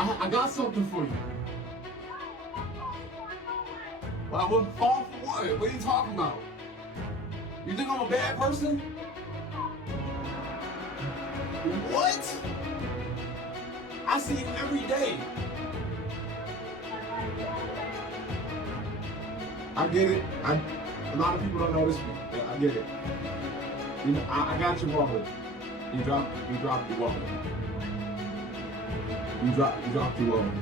I got something for you. Well, what fall for what? What are you talking about? You think I'm a bad person? What? I see you every day. I get it. A lot of people don't know this one. Yeah, I get it. You know, I got your wallet. You dropped your wallet. You dropped your wallet.